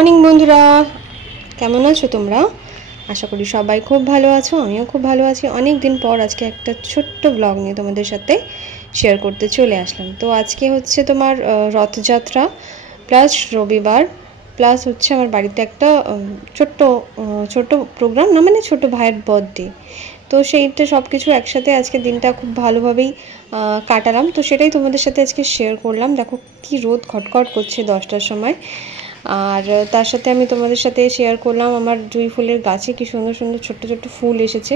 Morning বন্ধুরা, কেমন আছো তোমরা? আশা করি সবাই খুব ভালো আছো। আমিও খুব ভালো আছি। অনেক দিন পর আজকে একটা ছোট্ট ব্লগ নিয়ে তোমাদের সাথে শেয়ার করতে চলে আসলাম। তো আজকে হচ্ছে তোমার রথযাত্রা প্লাস রবিবার প্লাস হচ্ছে আমার বাড়িতে একটা ছোট্ট প্রোগ্রাম, না মানে ছোট ভাইয়ের বার্থডে। তো সেইটা সব কিছু একসাথে আজকে দিনটা খুব ভালোভাবেই কাটালাম। তো সেটাই তোমাদের সাথে আজকে শেয়ার করলাম। দেখো কি রোদ খটখট করছে 10টার সময়। আর তার সাথে আমি তোমাদের সাথে শেয়ার করলাম আমার জুঁই ফুলের গাছে কি সুন্দর সুন্দর ছোট্ট ছোট্ট ফুল এসেছে।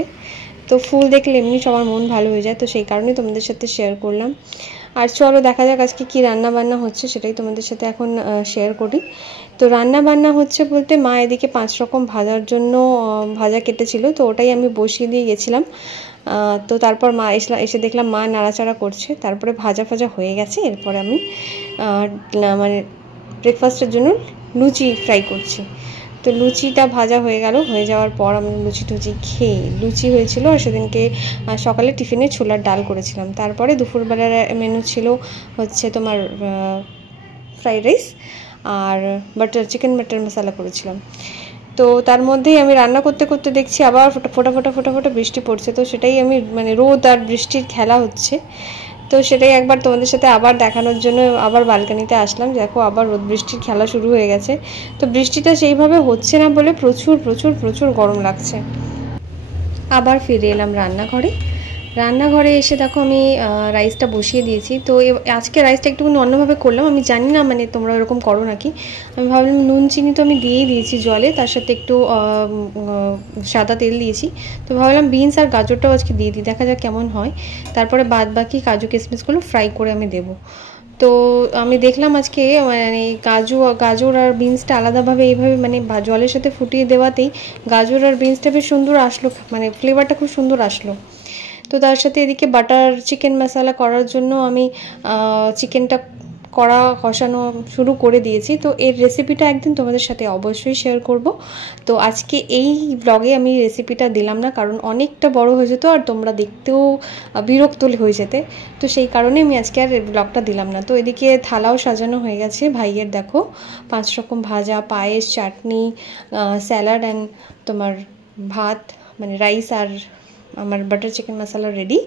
তো ফুল দেখলে এমনি সবার মন ভালো হয়ে যায়, তো সেই কারণেই তোমাদের সাথে শেয়ার করলাম। আর চলো দেখা যাক আজকে কি রান্না বান্না হচ্ছে, সেটাই তোমাদের সাথে এখন শেয়ার করি। তো রান্না বান্না হচ্ছে বলতে মা এদিকে 5 রকম ভাজার জন্য ভাজা কেটেছিল, তো ওটাই আমি বসিয়ে দিয়ে গেছিলাম। তো তারপর মা এসে দেখলাম মা নাড়াচাড়া করছে, তারপরে ভাজা হয়ে গেছে। এরপরে আমি মানে ব্রেকফাস্টের জন্য লুচি ফ্রাই করছি। তো লুচিটা ভাজা হয়ে গেল, হয়ে যাওয়ার পর আমি লুচি খেয়ে, লুচি হয়েছিল আর সেদিনকে সকালে টিফিনে ছোলার ডাল করেছিলাম। তারপরে দুপুরবেলার মেনু ছিল হচ্ছে তোমার ফ্রাইড রাইস আর চিকেন বাটার মশলা করেছিলাম। তো তার মধ্যেই আমি রান্না করতে করতে দেখছি আবার ফোটা বৃষ্টি পড়ছে। তো সেটাই আমি মানে রোদ আর বৃষ্টির খেলা হচ্ছে, তো সেটাই একবার তোমাদের সাথে আবার দেখানোর জন্য আবার ব্যালকনিতে আসলাম। দেখো আবার রোদ বৃষ্টির খেলা শুরু হয়ে গেছে। তো বৃষ্টিটা সেইভাবে হচ্ছে না বলে প্রচুর গরম লাগছে। আবার ফিরে এলাম রান্নাঘরে এসে দেখো আমি রাইসটা বসিয়ে দিয়েছি। তো আজকে রাইসটা একটুখানি অন্যভাবে করলাম, আমি জানি না মানে তোমরা এরকম করো নাকি। আমি ভাবলাম নুন চিনি তো আমি দিয়েই দিয়েছি জলে, তার সাথে একটু সাদা তেল দিয়েছি। তো ভাবলাম বিনস আর গাজরটাও আজকে দিয়ে দিই, দেখা যাক কেমন হয়। তারপরে বাদ বাকি কাজু কিশমিশগুলো ফ্রাই করে আমি দেবো। তো আমি দেখলাম আজকে মানে গাজর আর বিনসটা আলাদাভাবে এইভাবে মানে জলের সাথে ফুটিয়ে দেওয়াতেই গাজর আর বিনসটা বেশ সুন্দর আসলো, মানে ফ্লেভারটা খুব সুন্দর আসলো। তো তার সাথে এদিকে বাটার চিকেন মশলা করার জন্য আমি চিকেনটা কষানো শুরু করে দিয়েছি। তো এর রেসিপিটা একদিন তোমাদের সাথে অবশ্যই শেয়ার করব। তো আজকে এই ব্লগে আমি রেসিপিটা দিলাম না, কারণ অনেকটা বড় হয়ে যেত আর তোমরা দেখতেও বিরক্ত হয়ে যেতে। তো সেই কারণে আমি আজকে আর ব্লগটা দিলাম না। তো এদিকে থালাও সাজানো হয়ে গেছে ভাইয়ের, দেখো 5 রকম ভাজা, পায়েস, চাটনি, স্যালাড অ্যান্ড তোমার ভাত মানে রাইস আর আমার বাটার চিকেন মশলা রেডি।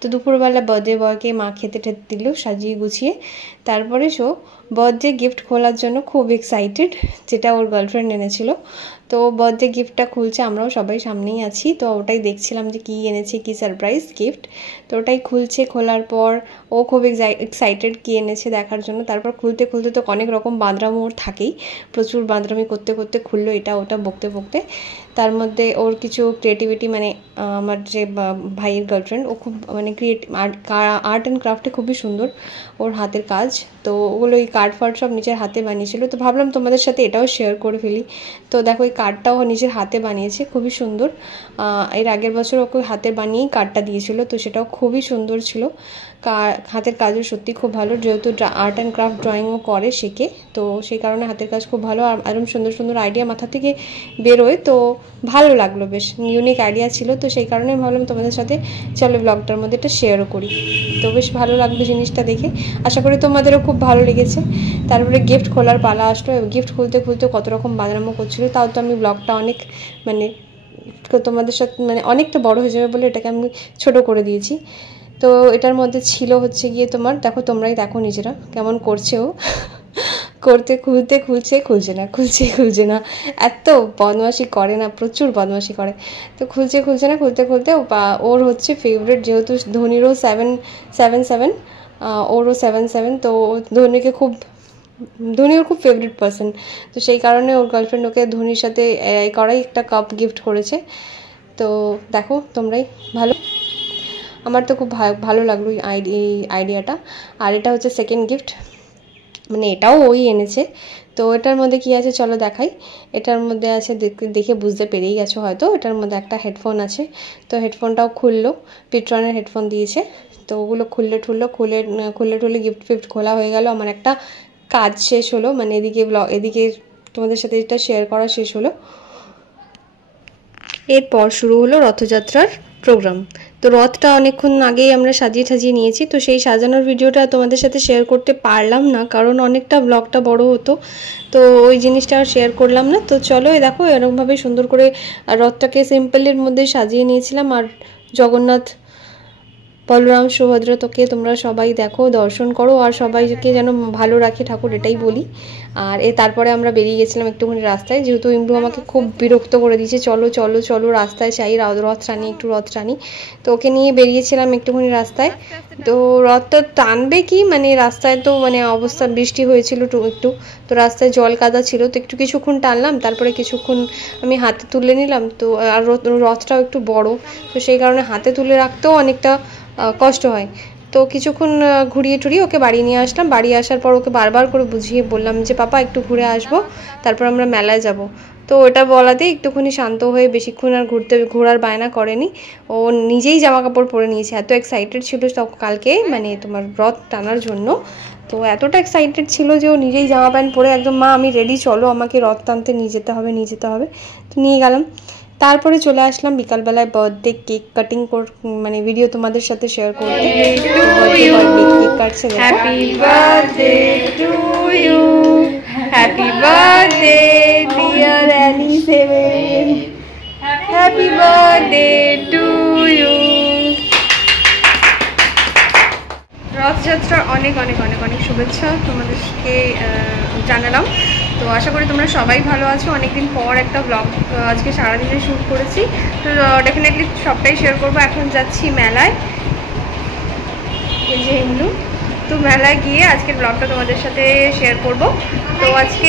তো দুপুরবেলা বার্থডে বয়কে মা খেতে দিল সাজিয়ে গুছিয়ে। তারপরে বার্থডে গিফট খোলার জন্য খুব এক্সাইটেড, যেটা ওর গার্লফ্রেন্ড এনেছিল। তো বার্থডে গিফটটা খুলছে, আমরাও সবাই সামনেই আছি। তো ওটাই দেখছিলাম যে কী এনেছে, কী সারপ্রাইজ গিফট। তো ওটাই খুলছে, খোলার পর ও খুব এক্সাইটেড কী এনেছে দেখার জন্য। তারপর খুলতে তো অনেক রকম বাঁদরামো ওর থাকেই, প্রচুর বাঁদরামি করতে খুললো এটা ওটা বকতে। তার মধ্যে ওর কিছু ক্রিয়েটিভিটি, মানে আমার যে ভাইয়ের গার্লফ্রেন্ড, ও খুব মানে আর্ট অ্যান্ড ক্রাফটে খুবই সুন্দর ওর হাতের কাজ। তো ওগুলো এই কার্ড সব নিজের হাতে বানিয়েছিল। তো ভাবলাম তোমাদের সাথে এটাও শেয়ার করে ফেলি। তো দেখো এই কার্ডটাও নিজের হাতে বানিয়েছে, খুবই সুন্দর। এর আগের বছর ওকে হাতে বানিয়েই কার্ডটা দিয়েছিল, তো সেটাও খুবই সুন্দর ছিল। হাতের কাজও সত্যি খুব ভালো, যেহেতু আর্ট অ্যান্ড ক্রাফট ড্রয়িংও করে শেখে, তো সেই কারণে হাতের কাজ খুব ভালো। আর এরকম সুন্দর আইডিয়া মাথা থেকে বেরোয়, তো ভালো লাগলো, বেশ ইউনিক আইডিয়া ছিল। তো সেই কারণে ভাবলাম তোমাদের সাথে চলো ব্লগটার মধ্যে এটা শেয়ারও করি। তো বেশ ভালো লাগলো জিনিসটা দেখে, আশা করি তোমাদেরও খুব ভালো লেগেছে। তারপরে গিফট খোলার পালা আসলো, গিফট খুলতে কত রকম বানানো করছিল। তাও তো আমি ব্লগটা অনেক মানে তোমাদের সাথে মানে অনেকটা বড় হয়ে যাবে বলে এটাকে আমি ছোট করে দিয়েছি। তো এটার মধ্যে ছিল হচ্ছে গিয়ে তোমার, দেখো তোমরাই দেখো নিজেরা কেমন করছে ও খুলছে না, এত বদমাশি করে না, প্রচুর বদমাশি করে। তো খুলছে না, খুলতে ওর হচ্ছে ফেভারিট, যেহেতু ধোনিরও 777, ওরও 77, তো ধোনির খুব ফেভারিট পার্সন। তো সেই কারণে ওর গার্লফ্রেন্ড ওকে ধোনির সাথে করাই একটা কাপ গিফট করেছে। তো দেখো তোমরাই ভালো, আমার তো খুব ভালো লাগলো এই আইডিয়াটা। আর এটা হচ্ছে সেকেন্ড গিফট, মানে এটাও ওই এনেছে। তো এটার মধ্যে কি আছে চলো দেখাই। এটার মধ্যে আছে, দেখে বুঝতে পেরেই গেছো হয়তো, এটার মধ্যে একটা হেডফোন আছে। তো হেডফোনটাও খুললো, পিট্রনের হেডফোন দিয়েছে। তো ওগুলো খুলে গিফট খোলা হয়ে গেল। আমার একটা কাজ শেষ হলো, মানে এদিকে তোমাদের সাথে এটা শেয়ার করা শেষ হলো। এরপর শুরু হলো রথযাত্রার প্রোগ্রাম। তো রথটা অনেকক্ষণ আগেই আমরা সাজিয়ে ঠাজিয়ে নিয়েছি, তো সেই সাজানোর ভিডিওটা তোমাদের সাথে শেয়ার করতে পারলাম না, কারণ অনেকটা ব্লগটা বড় হতো, তো ওই জিনিসটা আর শেয়ার করলাম না। তো চলো দেখো এরকমভাবে সুন্দর করে রথটাকে সিম্পলের মধ্যে সাজিয়ে নিয়েছিলাম। আর জগন্নাথ, বলরাম, সুভদ্রা, তোকে তোমরা সবাই দেখো, দর্শন করো, আর সবাইকে যেন ভালো রাখে ঠাকুর, এটাই বলি। আর তারপরে আমরা বেরিয়ে গেছিলাম একটুখানি রাস্তায়, যেহেতু ইমরু আমাকে খুব বিরক্ত করে দিয়েছে, চলো চলো চলো রাস্তায় চাই, রথ টানি, একটু রথ টানি। তো ওকে নিয়ে বেরিয়েছিলাম একটুখানি রাস্তায়। তো রথটা টানবে কি, মানে রাস্তায় তো মানে অবস্থা, বৃষ্টি হয়েছিল একটু, তো রাস্তায় জল কাদা ছিল, তো একটু কিছুক্ষণ টানলাম, তারপরে কিছুক্ষণ আমি হাতে তুলে নিলাম। তো আর রথটাও একটু বড়, তো সেই কারণে হাতে তুলে রাখতেও অনেকটা কষ্ট হয়। তো কিছুক্ষণ ঘুরিয়ে টুরিয়ে ওকে বাড়ি নিয়ে আসলাম। বাড়ি আসার পর ওকে বারবার করে বুঝিয়ে বললাম যে পাপা একটু ঘুরে আসবো, তারপর আমরা মেলায় যাব। তো ওটা বলাতে একটুখানি শান্ত হয়ে বেশিক্ষণ আর ঘোরার বায়না করেনি, ও নিজেই জামা কাপড় পরে নিয়েছে। এত এক্সাইটেড ছিল কালকে, মানে তোমার রথ টানার জন্য, তো এতটা এক্সাইটেড ছিল যে ও নিজেই জামা প্যান্ট পরে একদম, মা আমি রেডি, চলো আমাকে রথ টানতে নিয়ে যেতে হবে, নিয়ে যেতে হবে। তো নিয়ে গেলাম। তারপরে চলে আসলাম বিকালবেলায় বার্থডে কেক কাটিং মানে ভিডিও তোমাদের সাথে শেয়ার করতে। কেক কাটছে, happy birthday to you, happy birthday dear অ্যালি7, হ্যাপি বার্থডে টু ইউ। রথযাত্রার অনেক অনেক অনেক অনেক শুভেচ্ছা তোমাদেরকে জানালাম। তো আশা করি তোমরা সবাই ভালো আছো। অনেকদিন পর একটা ব্লগ আজকে সারাদিনে শ্যুট করেছি, তো ডেফিনেটলি সবটাই শেয়ার করবো। এখন যাচ্ছি মেলায়, এই যে ইমলু, তো মেলায় গিয়ে আজকের ব্লগটা তোমাদের সাথে শেয়ার করব। তো আজকে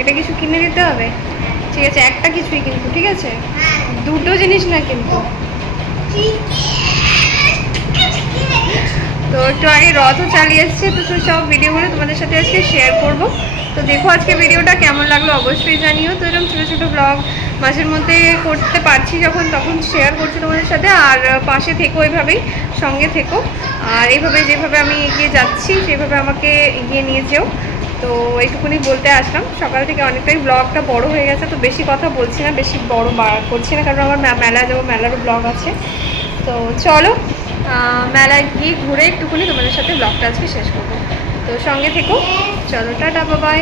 একটা কিছু কিনে দিতে হবে, ঠিক আছে? একটা কিছুই কিন্তু, ঠিক আছে? দুটো জিনিস না কিন্তু। তো একটু আগে রথও চালিয়ে এসছে, তো সব ভিডিওগুলো তোমাদের সাথে আজকে শেয়ার করব। তো দেখো আজকে ভিডিওটা কেমন লাগলো অবশ্যই জানিও। তো এরকম ছোটো ছোটো ব্লগ মাঝের মধ্যে করতে পারছি যখন, তখন শেয়ার করছি তোমাদের সাথে। আর পাশে থেকো, এইভাবেই সঙ্গে থেকো, আর এইভাবে যেভাবে আমি এগিয়ে যাচ্ছি সেভাবে আমাকে এগিয়ে নিয়ে যেও। তো এইটুকুনি বলতে আসলাম। সকাল থেকে অনেকটাই ব্লগটা বড় হয়ে গেছে, তো বেশি কথা বলছি না, বেশি বড় করছি না, কারণ আমার মেলা যাবো, মেলারও ব্লগ আছে। তো চলো মেলায় গিয়ে ঘুরে একটুখানি তোমাদের সাথে ব্লগটা আজকে শেষ করবো। তো সঙ্গে থেকো, চলো টাটা বাই।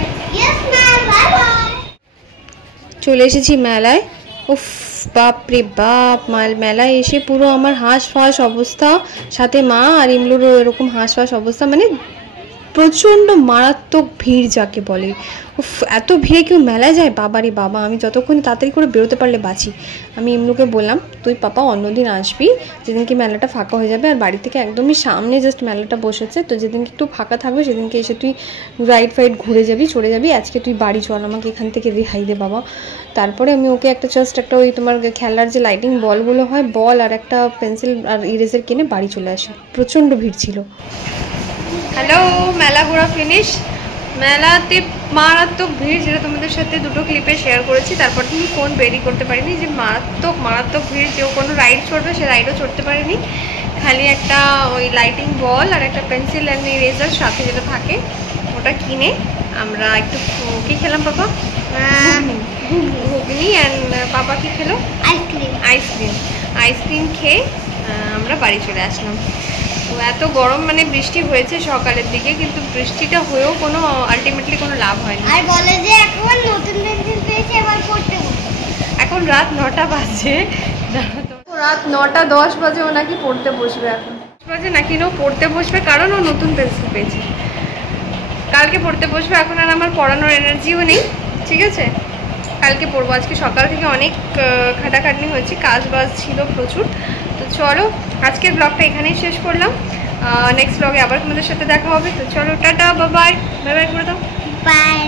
চলে এসেছি মেলায়। উফ বাপরে বাপ, মেলায় এসে পুরো আমার হাঁসফাঁস অবস্থা, সাথে মা আর ইমলুরও এরকম হাঁসফাঁস অবস্থা, মানে প্রচণ্ড মারাত্মক ভিড় যাকে বলে। উফ এত ভিড়ে কেউ মেলায় যায়? বাবারে বাবা, আমি যতক্ষণ তাড়াতাড়ি করে বেরোতে পারলে বাঁচি। আমি ইমলুকে বললাম তুই পাপা অন্যদিন আসবি, যেদিনকে মেলাটা ফাঁকা হয়ে যাবে, আর বাড়ি থেকে একদমই সামনে জাস্ট মেলাটা বসেছে, তো যেদিনকে একটু ফাঁকা থাকবে সেদিনকে এসে তুই রাইড ফাইড ঘুরে যাবি, চলে যাবি। আজকে তুই বাড়ি চল, আমাকে এখান থেকে রেহাই দে বাবা। তারপরে আমি ওকে একটা জাস্ট একটা ওই তোমার খেলার যে লাইটিং বলগুলো হয়, বল আর একটা পেন্সিল আর ইরেজার কিনে বাড়ি চলে আসি। প্রচণ্ড ভিড় ছিল। হ্যালো, মেলা ঘোরা ফিনিশ। মেলাতে মারাত্মক ভিড়, যেটা তোমাদের সাথে দুটো ক্লিপে শেয়ার করেছি। তারপর তুমি ফোন বেরি করতে পারিনি, যে মারাত্মক মারাত্মক ভিড়, কেউ কোনো রাইড চড়বে সে রাইডও চড়তে পারিনি। খালি একটা ওই লাইটিং বল আর একটা পেন্সিল অ্যান্ড ইরেজার সাথে যেটা থাকে ওটা কিনে আমরা একটু কি খেলাম পাপা? ঘুগনি। অ্যান্ড পাপা কি খেলো? আইসক্রিম। আইসক্রিম আইসক্রিম খেয়ে আমরা বাড়ি চলে আসলাম। তো এত গরম, মানে বৃষ্টি হয়েছে সকালের দিকে, কিন্তু বৃষ্টিটা হয়েও কোনো আলটিমেটলি কোনো লাভ হয়নি। আর বলে যে এখন নতুন পেন্সিল পেয়েছে, এবার পড়তে বসে। এখন রাত 9টা বাজে, রাত 9:10 বাজে ও নাকি পড়তে বসবে। এখন বাজে নাকি ও পড়তে বসবে, কারণ ও নতুন পেন্সিল পেয়েছে, কালকে পড়তে বসবে। এখন আর আমার পড়ানোর এনার্জিও নেই, ঠিক আছে? কালকে পড়বো। আজকে সকাল থেকে অনেক খাটাখাটনি হয়েছে, কাজ বাজ ছিল প্রচুর। তো চলো আজকের ব্লগটা এখানেই শেষ করলাম। নেক্সট ব্লগে আবার তোমাদের সাথে দেখা হবে। তো চলো tata bye bye, bye bye করে দাও, বাই।